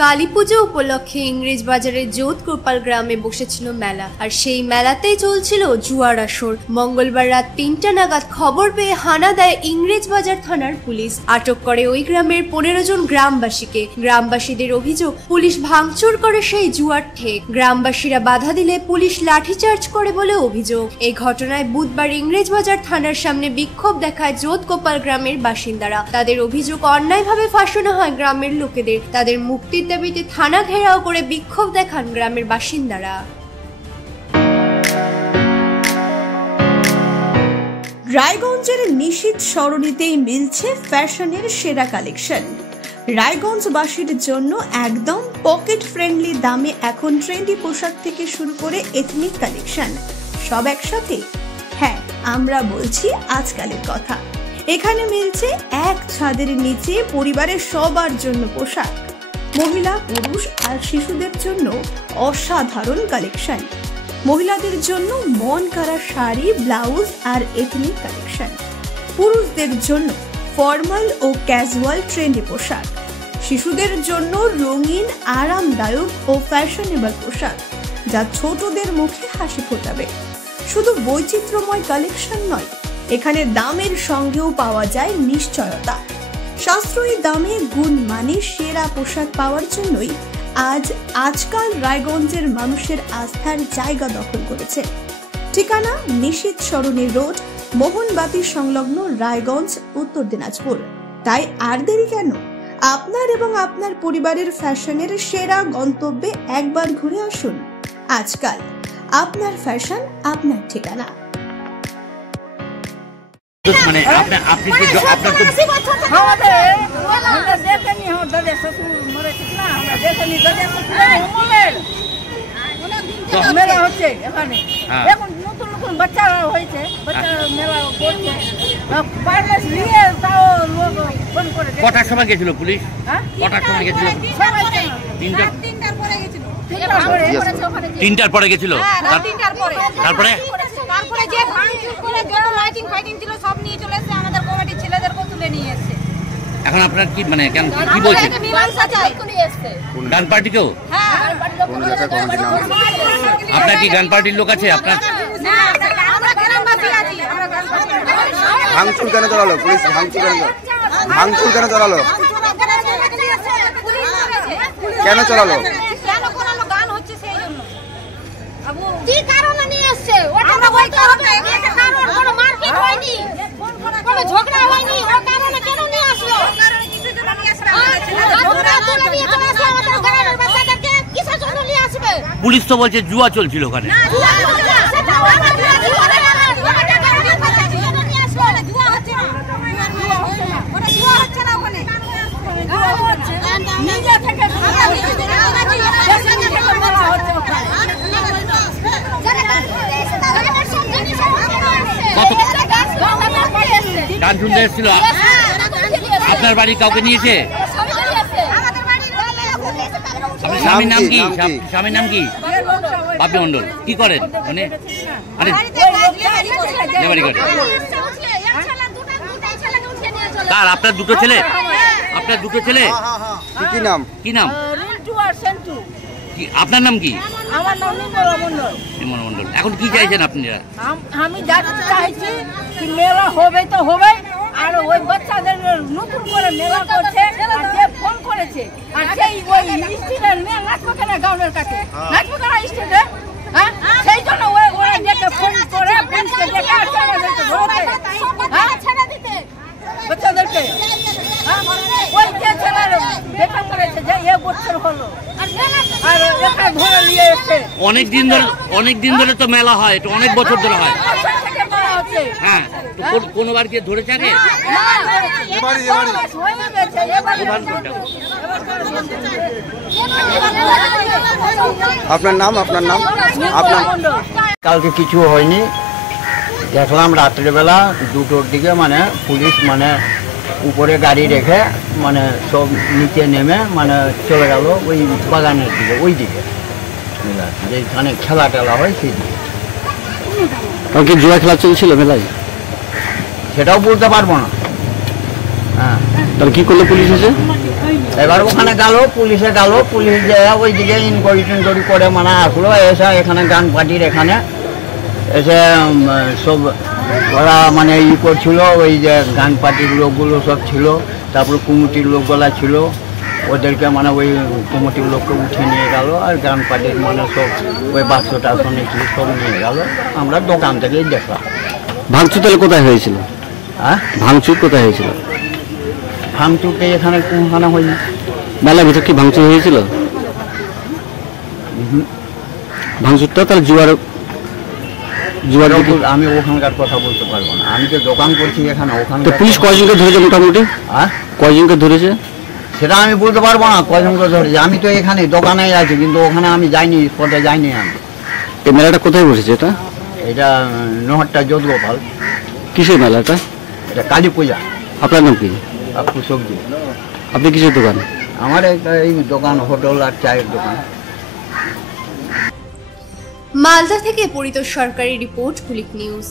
কালী পুজো উপলক্ষে ইংরেজ বাজারের যোধগোপাল গ্রামে বসেছিল মেলা, আর সেই মেলাতেই চলছিল জুয়ার আসর। মঙ্গলবার রাত ৩টা নাগাদ খবর পেয়ে হানা দেয় ইংরেজ বাজার থানার পুলিশ। আটক করে ওই গ্রামের ১৫ জন গ্রামবাসীকে। গ্রামবাসীদের অভিযোগ, পুলিশ ভাঙচুর করে সেই জুয়ার ঠেক। গ্রামবাসীরা বাধা দিলে পুলিশ লাঠিচার্জ করে বলে অভিযোগ। এই ঘটনায় বুধবার ইংরেজ বাজার থানার সামনে বিক্ষোভ দেখায় যোধগোপাল গ্রামের বাসিন্দারা। তাদের অভিযোগ, অন্যায়ভাবে ফাঁসানো হয় গ্রামের লোকেদের। তাদের মুক্তির দাবিতে থানা ঘেরাও করে বিক্ষোভ দেখান গ্রামের বাসিন্দারা। রায়গঞ্জের নিশীথ সরণিতেই মিলছে ফ্যাশনের সেরা কালেকশন। রায়গঞ্জবাসীর জন্য একদম পকেট ফ্রেন্ডলি দামে এখন ট্রেন্ডি পোশাক থেকে শুরু করে এথনিক কালেকশন সব একসাথে। হ্যাঁ, আমরা বলছি আজকালের কথা। এখানে মিলছে এক ছাদের নিচে পরিবারের সবার জন্য পোশাক, মহিলা, পুরুষ আর শিশুদের জন্য অসাধারণ কালেকশন। মহিলাদের জন্য মন কাড়া শাড়ি, ব্লাউজ আর এথনিক কালেকশন। পুরুষদের জন্য ফর্মাল ও ক্যাজুয়াল ট্রেন্ডি পোশাক। শিশুদের জন্য রঙিন, আরামদায়ক ও ফ্যাশনেবল পোশাক, যা ছোটদের মুখে হাসি ফোটাবে। শুধু বৈচিত্র্যময় কালেকশন নয়, এখানে দামের সঙ্গেও পাওয়া যায় নিশ্চয়তা। সাশ্রয়ী দামে গুণমানে সেরা পোশাক পাওয়ার জন্যই আজকাল রায়গঞ্জের মানুষের আস্থার জায়গা দখল করেছে। ঠিকানা নিশীথ সরণি রোড, মোহনবাতি সংলগ্ন, রায়গঞ্জ, উত্তর দিনাজপুর। তাই আর দেরি কেন? আপনার এবং আপনার পরিবারের ফ্যাশনের সেরা গন্তব্যে একবার ঘুরে আসুন। আজকাল আপনার ফ্যাশন, আপনার ঠিকানা। মানে আপনি তো আপনার তো মেলা হচ্ছে এখানে, এখন নতুন নতুন বাচ্চারা হয়েছে, বাচ্চারা মেলা করছে। কটার সময় গেছিল পুলিশ? কটার সময় গেছিল? 3টার পরে গেছিল। তারপরে যে ভাঙচুর করে যত লাইটিং ফাইটিং ছিল সব নিয়ে চলে এসেছে, আমাদের কমিটির ছেলেদেরকেও তুলে নিয়ে এসেছে। এখন আপনার কি মানে কেন কি বলছেন? গান পার্টিকেও? আপনার কি গান পার্টির লোক আছে? আপনার ভাঙচুর কেন চালালো পুলিশ? ভাঙচুর কেন চালালো? কেন চালালো? গান হচ্ছে সেই জন্য। কি কারণে নিয়ে এসেছে ওটা বলতে হবে। এটা কারণ কোনো মারপিট হয়নি, কোনো ঝগড়া হয়নি, ও কারণে কেন নিয়ে আসলো? কারণে কিসের জন্য নিয়ে আসলো? আমাদের নিয়ে চলে আসলো, আমাদের গ্রামের বাচ্চাদেরকে কিসের জন্য নিয়ে আসবে? পুলিশ তো বলছে জুয়া চলছিল ওখানে। জুয়া চলছিল, সেটা আমাদের জুয়া না, ওটা কারণে বাচ্চা জুয়া নিয়ে আসলো। জুয়া হচ্ছে না, ওটা জুয়া হচ্ছে না ওখানে। জুয়া হচ্ছে নিজে থেকে বলা হচ্ছে ওখানে। গান শুনতে এসেছিল? আপনার বাড়ি কাউকে নিয়েছে? স্বামীর নাম কি? স্বামীর নাম কি? বাপি মন্ডল। কি করেন? মানে আরে লেবারি করেন। কার? আপনার দুটো ছেলে? আপনার দুটো ছেলে? কি নাম? কি নাম? রিন্টু আর সেন্টু। আপনার নাম কি? আমার নাম নির্মলা মন্ডল। নির্মলা মন্ডল। এখন কি চাইছেন আপনারা? আমি জানতে চাইছি কি মেলা হবে তো হবে, আর ওই বাচ্চাদের নতুন করে মেলা করছে, আর যে ফোন করেছে আর সেই ওই স্টুডেন্ট মেয়ে নাচবে কেন গাউনের কাছে? নাচবে কেন স্টুডেন্ট? হ্যাঁ, সেই জন্য ওরা যেটা ফোন করে পুলিশকে ডেকে আর ছেলেদেরকে ধরতে, ছেড়ে দিতে বাচ্চাদেরকে। ওই যে ছেলের দেখা করেছে যে 1 বছর হলো, আর একা ধরে নিয়ে এসছে। অনেক দিন ধরে তো মেলা হয়, এটা অনেক বছর ধরে হয়। হ্যাঁ, তো কোনবার কি ধরেছে আগে? আপনার নাম? আপনার নাম? আপনার কালকে কিছু হয়নি, দেখলাম রাত্রেবেলা 2টোর দিকে মানে পুলিশ মানে উপরে গাড়ি রেখে মানে সব নিচে নেমে মানে চলে গেল ওই বাগানের দিকে, ওই দিকে যেখানে খেলা টেলা হয় সেই দিকে। কালকে জুয়া খেলা চলছিল মেলায়? সেটাও বলতে পারবো না। হ্যাঁ, তাহলে কি করলো পুলিশ এসে? এবার ওখানে গেল, পুলিশে গেল, পুলিশ যে ওইদিকে ইনকোয়ারি করে মানে আসলো, এসে এখানে গান পার্টির এখানে এসে সব ওরা মানে করছিল, ওই যে গান পার্টির লোকগুলো সব ছিল, তারপরে কমিটির লোকগুলা ছিল, ওদেরকে মানে ওই কমিটির লোককে উঠে নিয়ে গেল, আর গান পার্টির মানে সব ওই বাক্স টাক্স নাকি সব নিয়ে গেল। আমরা দোকান থেকেই দেখলাম। ভাঙচুর তাহলে কোথায় হয়েছিল? হ্যাঁ, ভাঙচুর কোথায় হয়েছিল? ভাঙচুরটা এখানে কোনখানে হয়নি। মেলার ভিতর কি ভাঙচুর হয়েছিল? ভাঙচুরটা তাহলে জুয়ার আমি ওখানকার কথা বলতে পারবো না, আমি তো দোকান করছি এখানে। ওখানে পুলিশ কয়জনকে ধরেছে মোটামুটি? হ্যাঁ, কয়জনকে ধরেছে সেটা আমি বলতে পারবো না কয়জনকে ধরেছে। আমি তো এখানে দোকানে আছি, কিন্তু ওখানে আমি যাইনি, স্পটে যাইনি আমি। এই মেলাটা কোথায় বসেছে এটা? এটা নহরটা যোধগোপাল। কিসের মেলা এটা? এটা কালী পূজা। আপনার নাম কি? আপু সবজি। আপনি কিসের দোকান? আমার একটা এই দোকান, হোটেল আর চায়ের দোকান। মালদা থেকে পরিতোষ সরকারি রিপোর্ট, কুলিক নিউজ।